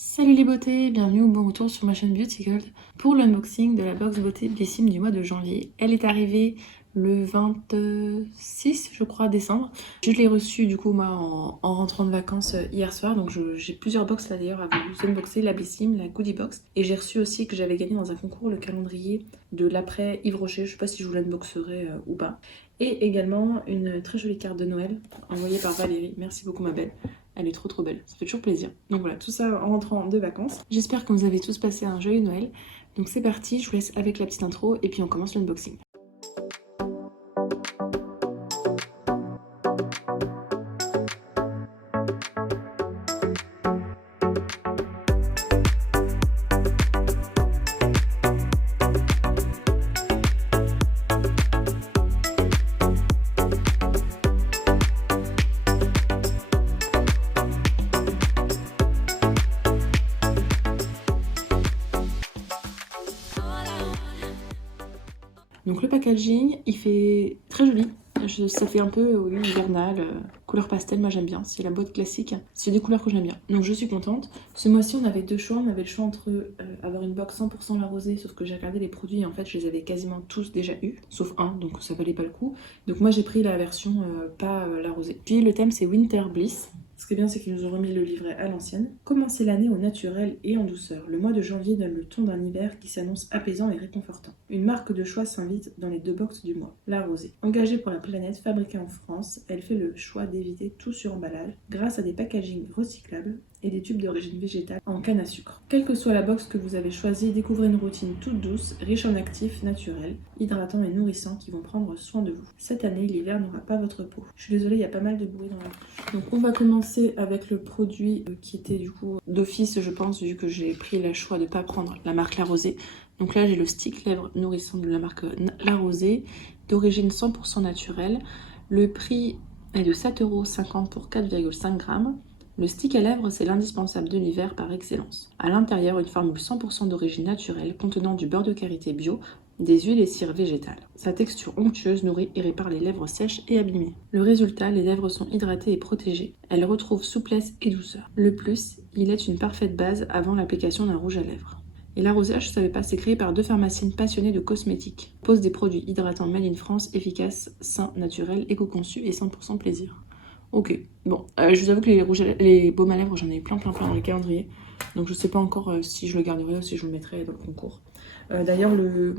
Salut les beautés, bienvenue ou bon retour sur ma chaîne Beauty Gold pour l'unboxing de la box beauté Blissim du mois de janvier. Elle est arrivée le 26, je crois, décembre. Je l'ai reçue du coup moi en rentrant de vacances hier soir, donc j'ai plusieurs box là d'ailleurs à vous unboxer, la Blissim, la Goodie Box. Et j'ai reçu aussi que j'avais gagné dans un concours le calendrier de l'après Yves Rocher, je sais pas si je vous l'unboxerai ou pas. Et également une très jolie carte de Noël envoyée par Valérie, merci beaucoup ma belle. Elle est trop belle, ça fait toujours plaisir. Donc voilà, tout ça en rentrant de vacances. J'espère que vous avez tous passé un joyeux Noël. Donc c'est parti, je vous laisse avec la petite intro et puis on commence l'unboxing. Donc le packaging, il fait très joli. Ça fait un peu oui, hivernal, couleur pastel, moi j'aime bien. C'est la boîte classique, c'est des couleurs que j'aime bien. Donc je suis contente. Ce mois-ci on avait deux choix. On avait le choix entre avoir une box 100% la rosée, sauf que j'ai regardé les produits et en fait je les avais quasiment tous déjà eu, sauf un, donc ça valait pas le coup. Donc moi j'ai pris la version pas la rosée. Puis le thème c'est Winter Bliss. Ce qui est bien, c'est qu'ils nous ont remis le livret à l'ancienne. Commencez l'année au naturel et en douceur. Le mois de janvier donne le ton d'un hiver qui s'annonce apaisant et réconfortant. Une marque de choix s'invite dans les deux box du mois. La Rosée. Engagée pour la planète, fabriquée en France, elle fait le choix d'éviter tout suremballage grâce à des packagings recyclables et des tubes d'origine végétale en canne à sucre. Quelle que soit la box que vous avez choisie, découvrez une routine toute douce, riche en actifs naturels, hydratants et nourrissants qui vont prendre soin de vous. Cette année, l'hiver n'aura pas votre peau. Je suis désolée, il y a pas mal de bruit dans la bouche. Donc on va commencer avec le produit qui était du coup d'office, je pense, vu que j'ai pris le choix de ne pas prendre la marque La Rosée. Donc là, j'ai le stick lèvres nourrissant de la marque La Rosée, d'origine 100% naturelle. Le prix est de 7,50 € pour 4,5 grammes. Le stick à lèvres, c'est l'indispensable de l'hiver par excellence. À l'intérieur, une formule 100% d'origine naturelle contenant du beurre de karité bio, des huiles et cires végétales. Sa texture onctueuse nourrit et répare les lèvres sèches et abîmées. Le résultat, les lèvres sont hydratées et protégées. Elles retrouvent souplesse et douceur. Le plus, il est une parfaite base avant l'application d'un rouge à lèvres. Et La Rosée, je ne savais pas, c'est créé par deux pharmaciennes passionnées de cosmétiques. Pose des produits hydratants made in France, efficaces, sains, naturels, éco-conçus et 100% plaisir. Ok, bon, je vous avoue que les baumes à lèvres, j'en ai eu plein dans les calendriers. Donc je sais pas encore si je le garderai ou si je le mettrai dans le concours. D'ailleurs, le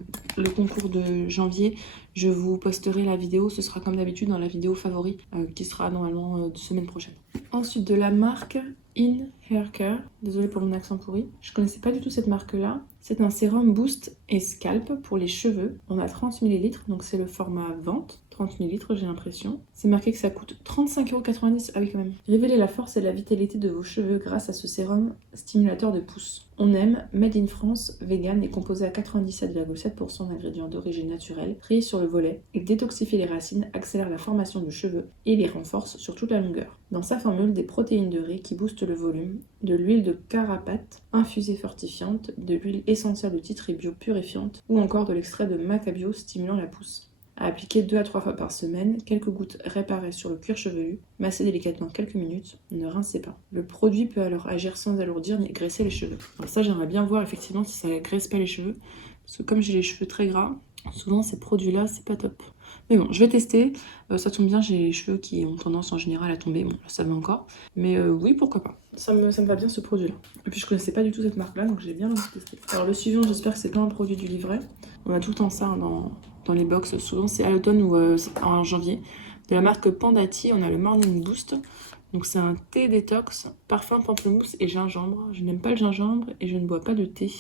concours de janvier, je vous posterai la vidéo. Ce sera comme d'habitude dans la vidéo favori qui sera normalement semaine prochaine. Ensuite, de la marque In Hair Care. Désolée pour mon accent pourri. Je connaissais pas du tout cette marque-là. C'est un sérum Boost et Scalp pour les cheveux. On a 30 ml, donc c'est le format vente. 30 ml, j'ai l'impression. C'est marqué que ça coûte 35,90 €. Ah oui, quand même. Révélez la force et la vitalité de vos cheveux grâce à ce sérum stimulateur de pousse. On aime, made in France, vegan et composé à 97,7% d'ingrédients d'origine naturelle, triés sur le volet. Il détoxifie les racines, accélère la formation de cheveux et les renforce sur toute la longueur. Dans sa formule, des protéines de riz qui boostent le volume, de l'huile de carapate infusée fortifiante, de l'huile essentielle de titri bio purifiante ou encore de l'extrait de macabio stimulant la pousse. À appliquer 2 à 3 fois par semaine, quelques gouttes réparées sur le cuir chevelu, massez délicatement quelques minutes, ne rincez pas. Le produit peut alors agir sans alourdir ni graisser les cheveux. Alors ça, j'aimerais bien voir effectivement si ça ne graisse pas les cheveux, parce que comme j'ai les cheveux très gras, souvent ces produits-là, c'est pas top. Mais bon, je vais tester. Ça tombe bien, j'ai les cheveux qui ont tendance en général à tomber. Bon, ça va encore. Mais oui, pourquoi pas. Ça me va bien ce produit-là. Et puis je connaissais pas du tout cette marque-là, donc j'ai bien envie de tester. Alors le suivant, j'espère que c'est pas un produit du livret. On a tout le temps ça dans les box. Souvent c'est à l'automne ou en janvier. De la marque Pandati, on a le Morning Boost. Donc c'est un thé détox, parfum pamplemousse et gingembre. Je n'aime pas le gingembre et je ne bois pas de thé.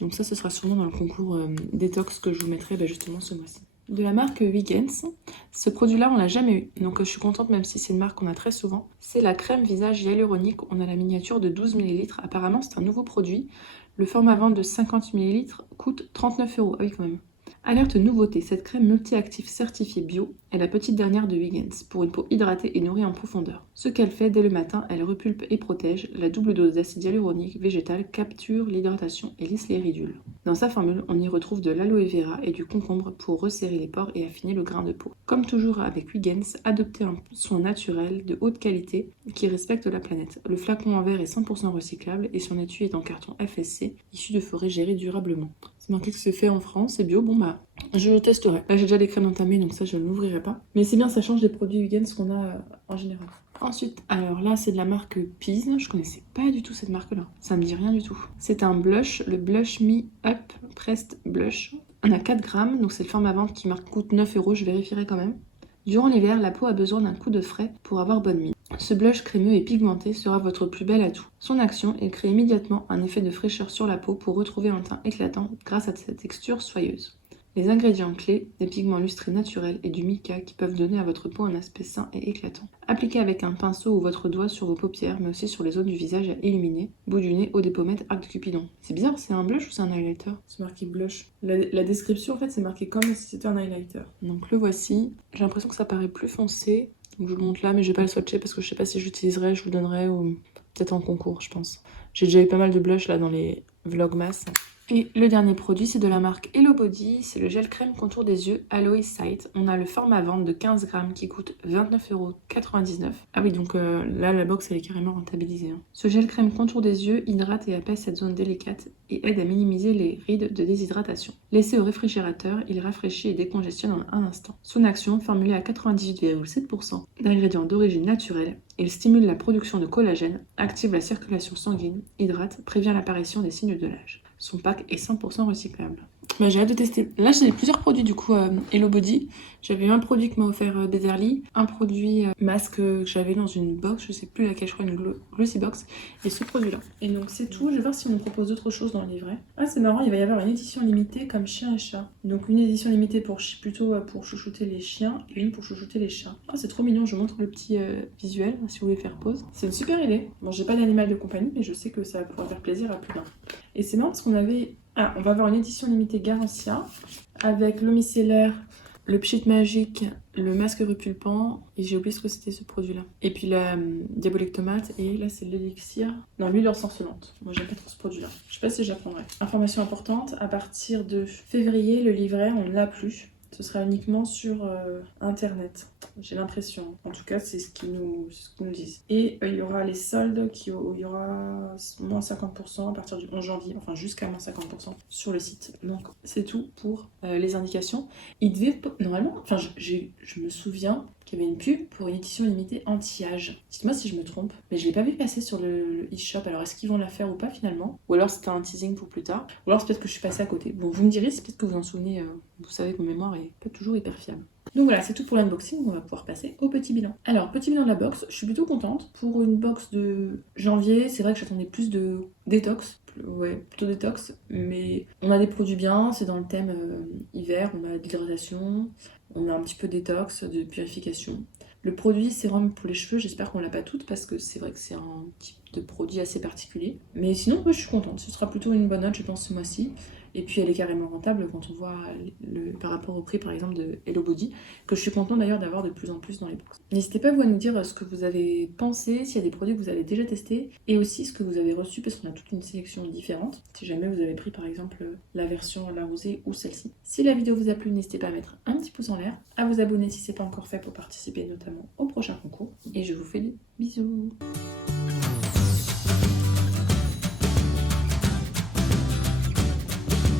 Donc ça, ce sera sûrement dans le concours détox que je vous mettrai justement ce mois-ci. De la marque Weekends, ce produit-là, on l'a jamais eu. Donc je suis contente même si c'est une marque qu'on a très souvent. C'est la crème visage hyaluronique. On a la miniature de 12 ml. Apparemment, c'est un nouveau produit. Le format vente de 50 ml coûte 39 €. Ah oui, quand même. Alerte nouveauté, cette crème multi-active certifiée bio est la petite dernière de Huygens pour une peau hydratée et nourrie en profondeur. Ce qu'elle fait dès le matin, elle repulpe et protège. La double dose d'acide hyaluronique végétal capture l'hydratation et lisse les ridules. Dans sa formule, on y retrouve de l'aloe vera et du concombre pour resserrer les pores et affiner le grain de peau. Comme toujours avec Huygens, adoptez un soin naturel de haute qualité qui respecte la planète. Le flacon en verre est 100% recyclable et son étui est en carton FSC issu de forêts gérées durablement. C'est marqué que c'est fait en France, c'est bio, bon bah je testerai. Là j'ai déjà les crèmes entamées donc ça je ne l'ouvrirai pas. Mais c'est bien, ça change des produits Huygens qu'on a en général. Ensuite, alors là c'est de la marque Pease, je connaissais pas du tout cette marque là, ça me dit rien du tout. C'est un blush, le Blush Me Up Pressed Blush. On a 4 grammes, donc c'est le format vente qui coûte 9 €, je vérifierai quand même. Durant l'hiver, la peau a besoin d'un coup de frais pour avoir bonne mine. Ce blush crémeux et pigmenté sera votre plus bel atout. Son action, il crée immédiatement un effet de fraîcheur sur la peau pour retrouver un teint éclatant grâce à sa texture soyeuse. Les ingrédients clés, des pigments lustrés naturels et du mica qui peuvent donner à votre peau un aspect sain et éclatant. Appliquez avec un pinceau ou votre doigt sur vos paupières, mais aussi sur les zones du visage à illuminer, bout du nez, haut des pommettes, arc de Cupidon. C'est bizarre, c'est un blush ou c'est un highlighter? C'est marqué blush. La description, en fait, c'est marqué comme si c'était un highlighter. Donc le voici. J'ai l'impression que ça paraît plus foncé. Donc je vous le montre là, mais je vais pas le swatcher parce que je sais pas si j'utiliserai, je vous le donnerai ou peut-être en concours, je pense. J'ai déjà eu pas mal de blush là dans les vlogmas. Et le dernier produit, c'est de la marque Hello Body, c'est le gel crème contour des yeux Aloe Sight. On a le format vente de 15 grammes qui coûte 29,99 €. Ah oui, donc là, la box, elle est carrément rentabilisée. Hein. Ce gel crème contour des yeux hydrate et apaise cette zone délicate et aide à minimiser les rides de déshydratation. Laissé au réfrigérateur, il rafraîchit et décongestionne en un instant. Son action, formulée à 98,7% d'ingrédients d'origine naturelle, il stimule la production de collagène, active la circulation sanguine, hydrate, prévient l'apparition des signes de l'âge. Son pack est 100% recyclable. Bah, j'ai hâte de tester. Là, j'ai plusieurs produits du coup Hello Body. J'avais eu un produit que m'a offert Beverly, un produit masque que j'avais dans une box, je sais plus laquelle, je crois une Glossy Box, et ce produit-là. Et donc c'est tout. Je vais voir si on me propose d'autres choses dans le livret. Ah, c'est marrant, il va y avoir une édition limitée comme chien et chat. Donc une édition limitée plutôt pour chouchouter les chiens et une pour chouchouter les chats. Ah, c'est trop mignon, je vous montre le petit visuel si vous voulez faire pause. C'est une super idée. Bon, j'ai pas d'animal de compagnie, mais je sais que ça pourra faire plaisir à plus d'un. Et c'est marrant parce qu'on avait... Ah, on va avoir une édition limitée Garancia avec le micellaire, le pchit magique, le masque repulpant, et j'ai oublié ce que c'était ce produit-là. Et puis la diabolique tomate, et là c'est l'élixir. Non, l'huile ensorcelante. Moi j'aime pas trop ce produit-là. Je sais pas si j'apprendrai. Information importante, à partir de février, le livret, on ne l'a plus. Ce sera uniquement sur internet. J'ai l'impression. En tout cas, c'est ce qu'ils nous disent. Et il y aura les soldes, il y aura moins 50% à partir du 11 janvier, enfin jusqu'à moins 50% sur le site. Donc c'est tout pour les indications. Il devait, normalement, enfin je me souviens qu'il y avait une pub pour une édition limitée anti-âge. Dites-moi si je me trompe, mais je l'ai pas vu passer sur le e-shop. Alors est-ce qu'ils vont la faire ou pas finalement? Ou alors c'était un teasing pour plus tard? Ou alors c'est peut-être que je suis passée à côté. Bon, vous me direz, c'est peut-être que vous en souvenez. Vous savez que mon mémoire est pas toujours hyper fiable. Donc voilà, c'est tout pour l'unboxing, on va pouvoir passer au petit bilan. Alors, petit bilan de la box, je suis plutôt contente. Pour une box de janvier, c'est vrai que j'attendais plus de détox. Ouais, plutôt détox, mais on a des produits bien, c'est dans le thème hiver, on a de l'hydratation, on a un petit peu de détox, de purification. Le produit sérum pour les cheveux, j'espère qu'on l'a pas toutes parce que c'est vrai que c'est un type de produit assez particulier. Mais sinon, moi, je suis contente, ce sera plutôt une bonne note, je pense, ce mois-ci. Et puis elle est carrément rentable quand on voit par rapport au prix par exemple de Hello Body, que je suis contente d'ailleurs d'avoir de plus en plus dans les box. N'hésitez pas vous à nous dire ce que vous avez pensé, s'il y a des produits que vous avez déjà testés, et aussi ce que vous avez reçu, parce qu'on a toute une sélection différente, si jamais vous avez pris par exemple la version à la rosée ou celle-ci. Si la vidéo vous a plu, n'hésitez pas à mettre un petit pouce en l'air, à vous abonner si ce n'est pas encore fait pour participer notamment au prochain concours, et je vous fais des bisous.